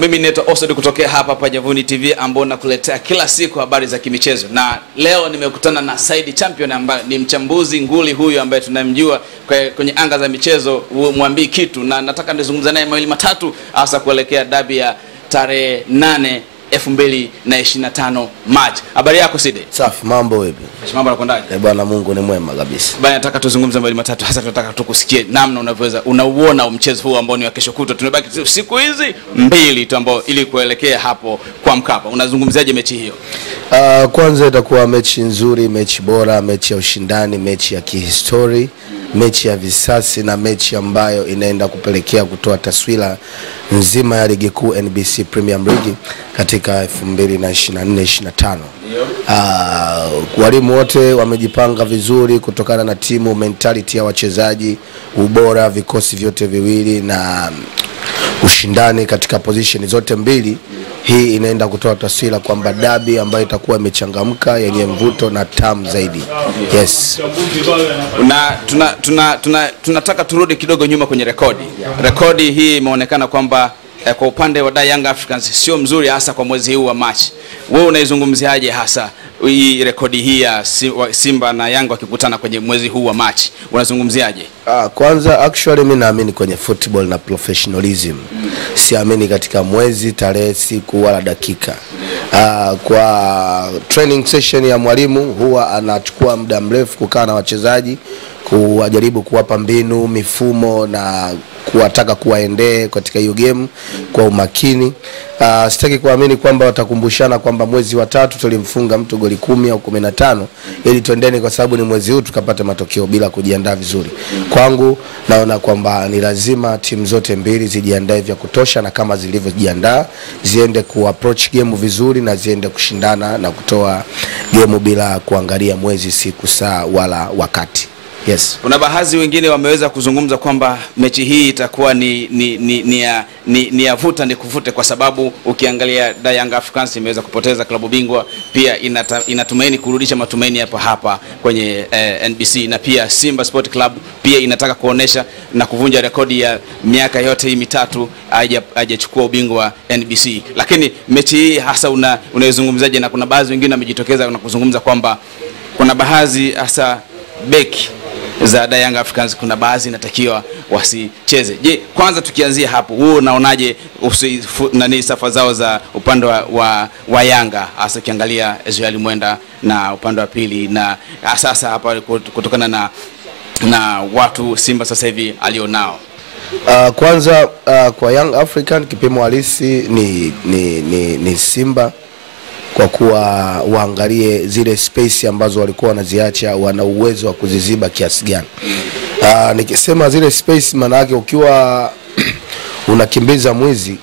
Mimi naitwa Osod kutokea hapa Nyavuni TV ambao nakuletea kila siku habari za kimichezo. Na leo nimekutana na Said Champion ambaye ni mchambuzi nguli huyu ambaye tunamjua kwenye anga za michezo, mwambii kitu, na nataka nizungumze naye mawili matatu hasa kuelekea dabi ya tarehe 8 2025 March. Habari yako Sidi? Safi, mambo vipi? Mambo yanakondaje? Bwana Mungu ni mwema kabisa. Bwana, nataka tuzungumze mawili matatu, hasa tunataka tukusikie namna unavyoweza unauona mchezo huu ambao ni wa kesho kutwa. Tunabaki siku hizi mbili tu ambao ili kuelekea hapo kwa Mkapa. Unazungumziaje mechi hiyo? Kwanza itakuwa mechi nzuri, mechi bora, mechi ya ushindani, mechi ya kihistoria, mechi ya visasi na mechi ambayo inaenda kupelekea kutoa taswira nzima ya ligi kuu NBC Premier League katika 2024-25. Walimu wote wamejipanga vizuri kutokana na timu, mentality ya wachezaji, ubora, vikosi vyote viwili na ushindani katika position zote mbili. Hii inaenda kutoa taswira kwamba dabi ambayo itakuwa imechangamka, yenye mvuto na tamu zaidi. Yes. Na tunataka turudi kidogo nyuma kwenye rekodi. Rekodi hii imeonekana kwamba kwa upande wa Young Africans sio mzuri hasa kwa mwezi huu wa March. Wewe unaizungumziaje hasa hii rekodi hii ya Simba na Yanga wakikutana kwenye mwezi huu wa March? Unazungumziaje? Kwanza actually mimi naamini kwenye football na professionalism. Siamini katika mwezi, tarehe, siku wala dakika. Kwa training session ya mwalimu huwa anachukua muda mrefu kukaa na wachezaji, kujaribu kuwapa mbinu, mifumo na kuwataka kuwaendee katika hiyo game kwa umakini. Sitaki kuamini kwamba watakumbushana kwamba mwezi wa 3 tulimfunga mtu goli 10 au 15 ili tuendeni kwa sababu ni mwezi huu tukapata matokeo bila kujiandaa vizuri. Kwangu naona kwamba ni lazima timu zote mbili zijiandae vya kutosha, na kama zilivyojiandaa ziende kuapproach game vizuri na ziende kushindana na kutoa game bila kuangalia mwezi, siku, saa wala wakati. Yes. Kuna baadhi wengine wameweza kuzungumza kwamba mechi hii itakuwa ni ya vuta ni kuvute, kwa sababu ukiangalia Young Africans imeweza kupoteza klabu bingwa, pia inatumaini kurudisha matumaini hapa kwenye NBC, na pia Simba Sport Club pia inataka kuonesha na kuvunja rekodi ya miaka yote hii mitatu hajachukua ubingwa NBC. Lakini mechi hii hasa unaizungumzaje? Na kuna baadhi wengine wamejitokeza na kuzungumza kwamba kuna baadhi hasa beki za Young Africans kuna baadhi inatakiwa wasicheze. Je, kwanza tukianzia hapo, wewe unaonaje safa zao za upande wa Yanga, hasa kiangalia Israel Mwenda na upande wa pili, na sasa hapa kutokana na watu Simba sasa hivi alionao? Kwanza kwa Young African kipimo halisi ni Simba, kwa kuwa waangalie zile space ambazo walikuwa wanaziacha, wana uwezo wa kuziziba kiasi gani. Nikisema zile space, maana yake ukiwa unakimbiza mwizi,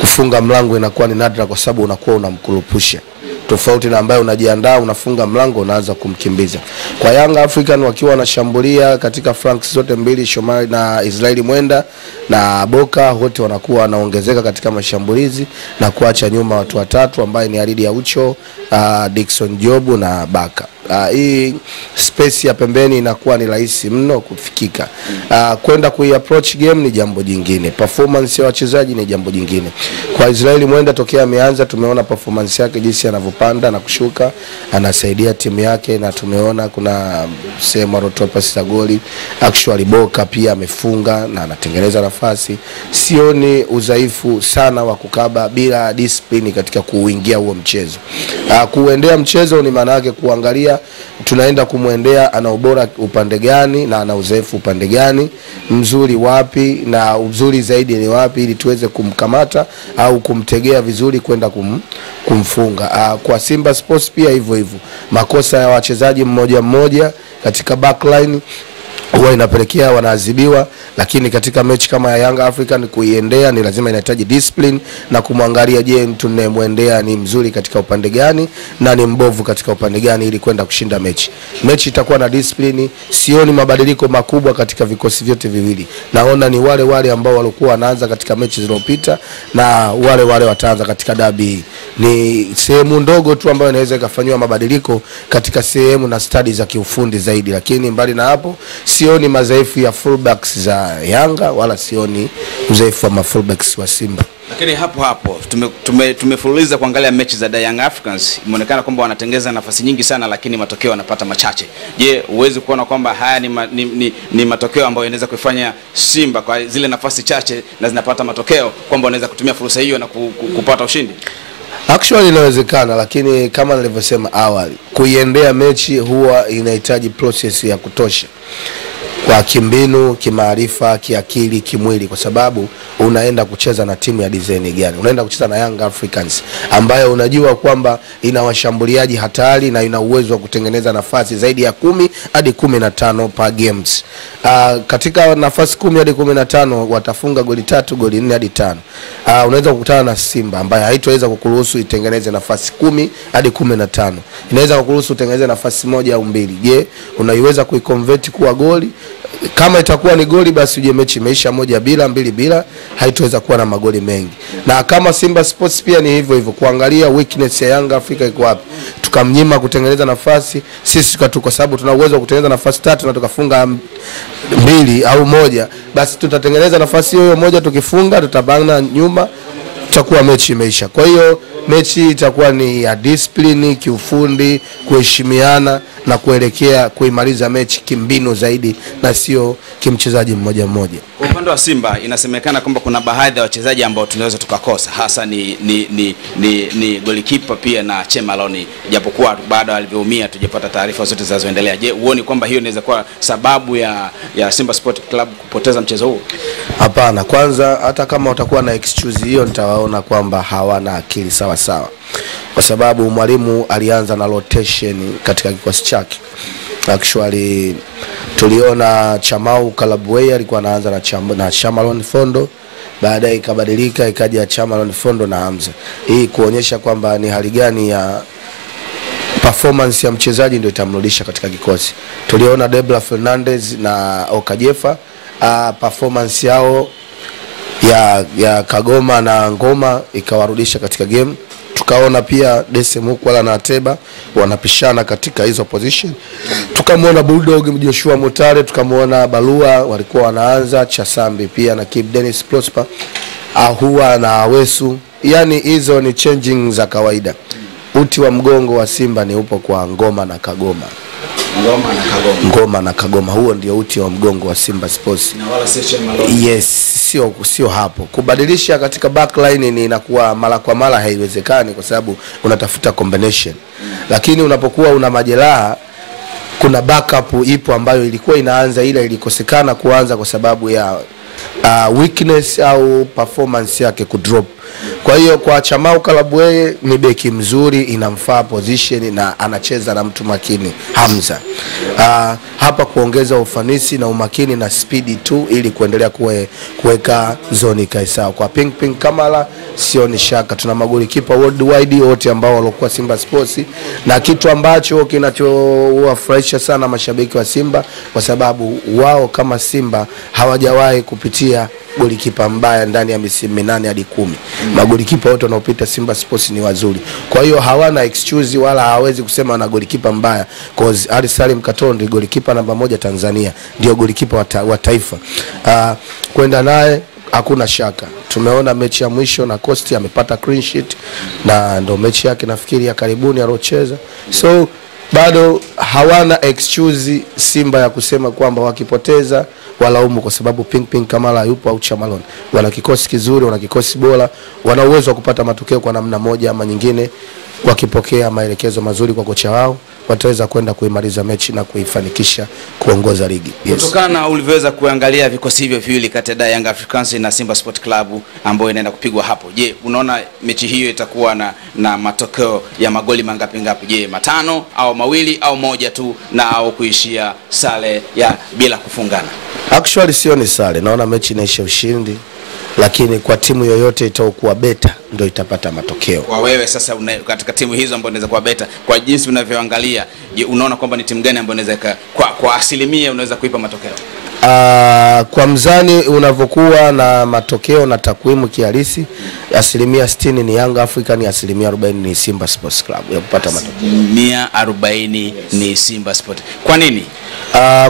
kufunga mlango inakuwa ni nadra kwa sababu unakuwa unamkurupusha, tofauti na ambaye unajiandaa unafunga mlango unaanza kumkimbiza. Kwa Young African wakiwa wanashambulia katika flanks zote mbili, Shomari na Israeli Mwenda na Boka, wote wanakuwa wanaongezeka katika mashambulizi na kuacha nyuma watu watatu ambaye ni Aridi ya Ucho, Dickson Jobu na Baka. Hii space ya pembeni inakuwa ni rahisi mno kufikika. Kwenda kuiapproach game ni jambo jingine, performance ya wachezaji ni jambo jingine. Kwa Israeli Mwenda tokea ameanza tumeona performance yake jinsi anavyopanda na kushuka, anasaidia timu yake, na tumeona kuna sema rotopa sita goli. Actually Boka pia amefunga na anatengeneza nafasi. Sioni udhaifu sana wa kukaba bila discipline katika kuingia huo mchezo. Kuendea mchezo ni maana yake kuangalia tunaenda kumuendea ana ubora upande gani na ana uzoefu upande gani, mzuri wapi na uzuri zaidi ni wapi, ili tuweze kumkamata au kumtegea vizuri kwenda kumfunga. Kwa Simba Sports pia hivyo, makosa ya wachezaji mmoja katika backline huwa inapelekea wanaadhibiwa, lakini katika mechi kama ya Young African kuiendea ni lazima inahitaji discipline na kumwangalia, je, mtu ninayemwendea ni mzuri katika upande gani na ni mbovu katika upande gani, ili kwenda kushinda mechi. Mechi itakuwa na discipline. Sioni mabadiliko makubwa katika vikosi vyote viwili. Naona ni wale ambao walikuwa wanaanza katika mechi zilizopita na wale wataanza katika dabi. Ni sehemu ndogo tu ambayo inaweza ikafanywa mabadiliko katika sehemu na studies za kiufundi zaidi, lakini mbali na hapo sioni madhaifu ya fullbacks za Yanga wala sioni udhaifu wa fullbacks wa Simba. Lakini hapo tumefululiza kuangalia mechi za Young Africans, imeonekana kwamba wanatengeza nafasi nyingi sana lakini matokeo wanapata machache. Je, uwezi kuona kwamba haya ni matokeo ambayo yanaweza kufanya Simba kwa zile nafasi chache na zinapata matokeo kwamba wanaweza kutumia fursa hiyo na kupata ushindi? Actually inawezekana, lakini kama nilivyosema awali, kuiendea mechi huwa inahitaji process ya kutosha kwa kimbinu, kimaarifa, kiakili, kimwili, kwa sababu unaenda kucheza na timu ya design gani. Unaenda kucheza na Young Africans ambayo unajua kwamba ina washambuliaji hatari na ina uwezo wa kutengeneza nafasi zaidi ya 10 hadi 15 per games. Katika nafasi 10 hadi 15 watafunga goli 3, goli 4 hadi 5. Unaweza kukutana na Simba ambayo haitoweza kukuruhusu itengeneze nafasi 10 hadi 15. Inaweza kukuruhusu utengeneze nafasi 1 au 2. Je, unaiweza kuiconvert kuwa goli? Kama itakuwa ni goli basi uje mechi imeisha 1-2, 2-2, haitoweza kuwa na magoli mengi. Na kama Simba Sports pia ni hivyo hivyo, kuangalia weakness ya Young Africa iko wapi. Tukamnyima kutengeneza nafasi, sisi kwa sababu tuna uwezo wa kutengeneza nafasi 3 na tukafunga 2 au 1, basi tutatengeneza nafasi hiyo moja, tukifunga tutabana nyuma, tutakuwa mechi imeisha. Kwa hiyo mechi itakuwa ni ya discipline, kiufundi, kuheshimiana na kuelekea kuimaliza mechi kimbinu zaidi na sio kimchezaji mmoja mmoja. Kwa upande wa Simba inasemekana kwamba kuna baadhi ya wachezaji ambao tunaweza tukakosa, hasa ni golikipa pia na Chemaloni, japokuwa baada alivyoumia tujapata taarifa zote zinazoendelea. Je, uone kwamba hiyo inaweza kuwa sababu ya Simba Sport Club kupoteza mchezo huu? Hapana, kwanza hata kama watakuwa na excuse hiyo nitawaona kwamba hawana akili sawa sawa, kwa sababu mwalimu alianza na rotation katika kikosi chake. Actually tuliona Chamau Kalabwe alikuwa anaanza na Chamalon Fondo, baadaye ikabadilika ikaja Chamalon Fondo na Hamza. Hii kuonyesha kwamba ni hali gani ya performance ya mchezaji ndio itamrudisha katika kikosi. Tuliona Debla Fernandez na Okajefa, performance yao ya Kagoma na Ngoma ikawarudisha katika game. Tukaona pia Dese Mukwala na Ateba wanapishana katika hizo position. Tukamwona Bulldog Joshua Mutale, tukamwona Balua walikuwa wanaanza, Chasambi pia na Kip Dennis Prosper, Ahua na Awesu. Yani hizo ni changing za kawaida. Uti wa mgongo wa Simba ni upo kwa Ngoma na Kagoma. Ngoma na Kagoma, huo ndio uti wa mgongo wa Simba Sports. Na wala si Chemaloni. Yes, sio hapo. Kubadilisha katika backline ni inakuwa mara kwa mara haiwezekani kwa sababu unatafuta combination. Lakini unapokuwa una majeraha, kuna backup ipo ambayo ilikuwa inaanza, ila ilikosekana kuanza kwa sababu ya weakness au performance yake kudrop. Kwa hiyo kwa Chamau Kalabwe ni beki mzuri, inamfaa position na anacheza na mtu makini Hamza. Hapa kuongeza ufanisi na umakini na speed tu ili kuendelea kuweka zone kaisa. Kwa Ping Kamala sio ni shaka, tuna magolikipa worldwide wote ambao walikuwa Simba Sports, na kitu ambacho kinachowafurahisha sana mashabiki wa Simba kwa sababu wao kama Simba hawajawahi kupitia golikipa mbaya ndani ya misimu 8 hadi 10. Magolikipa wote wanaopita Simba Sports ni wazuri. Kwa hiyo hawana excuse wala hawezi kusema na golikipa mbaya, cause Ali Salim Katondi golikipa namba 1 Tanzania, ndio golikipa wa taifa. Kwenda naye hakuna shaka. Tumeona mechi ya mwisho na Costi amepata clean sheet na ndio mechi yake nafikiri ya karibuni aliocheza. So bado hawana excuse Simba ya kusema kwamba wakipoteza walaumu kwa sababu Ping Kamala yupo au Chamalon. Wana kikosi kizuri, wana kikosi bora, wana uwezo wa kupata matokeo kwa namna moja ama nyingine. Wakipokea maelekezo mazuri kwa kocha wao, wataweza kwenda kuimaliza mechi na kuifanikisha kuongoza ligi. Yes. Kutokana na ulivyoweza kuangalia vikosi hivyo viwili kati ya Young Africans na Simba Sport Club ambayo inaenda kupigwa hapo, je, unaona mechi hiyo itakuwa na matokeo ya magoli mangapi? Je, 5 au 2 au 1 tu na au kuishia sare ya bila kufungana? Actually sio ni sare, naona mechi inaisha ushindi, lakini kwa timu yoyote itakuwa beta ndio itapata matokeo. Kwa wewe sasa katika timu hizo ambazo inaweza kuwa beta, kwa jinsi unavyoangalia, je, unaona kwamba ni timu gani ambayo inaweza kwa asilimia unaweza kuipa matokeo? Kwa mzani unavyokuwa na matokeo na takwimu kihalisi, 60% ni Young African, 40% ni Simba Sports Club ya kupata matokeo. 40 ni Simba Sport. Kwa nini?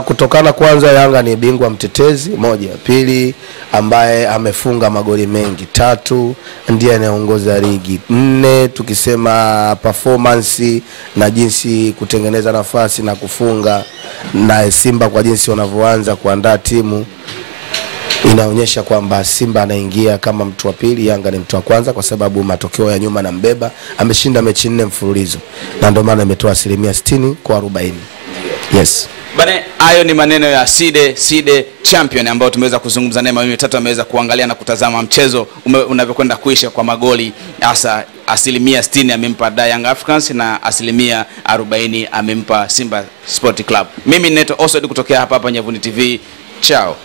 Kutokana kwanza Yanga ni bingwa mtetezi moja, pili ambaye amefunga magoli mengi, 3 ndiye anaongoza ligi, 4 tukisema performance na jinsi kutengeneza nafasi na kufunga, na Simba kwa jinsi wanavyoanza kuandaa timu inaonyesha kwamba Simba anaingia kama mtu wa pili, Yanga ni mtu wa kwanza, kwa sababu matokeo ya nyuma na mbeba, ameshinda mechi 4 mfululizo na ndio maana ametoa 60% kwa 40. Yes. Bane, hayo ni maneno ya Side Champion ambao tumeweza kuzungumza naye mawili matatu, ameweza kuangalia na kutazama mchezo unavyokwenda kuisha kwa magoli, hasa 60% amempa Young Africans na 40% amempa Simba Sport Club. Mimi ninaitwa Oswald kutokea hapa Nyavuni TV. Ciao.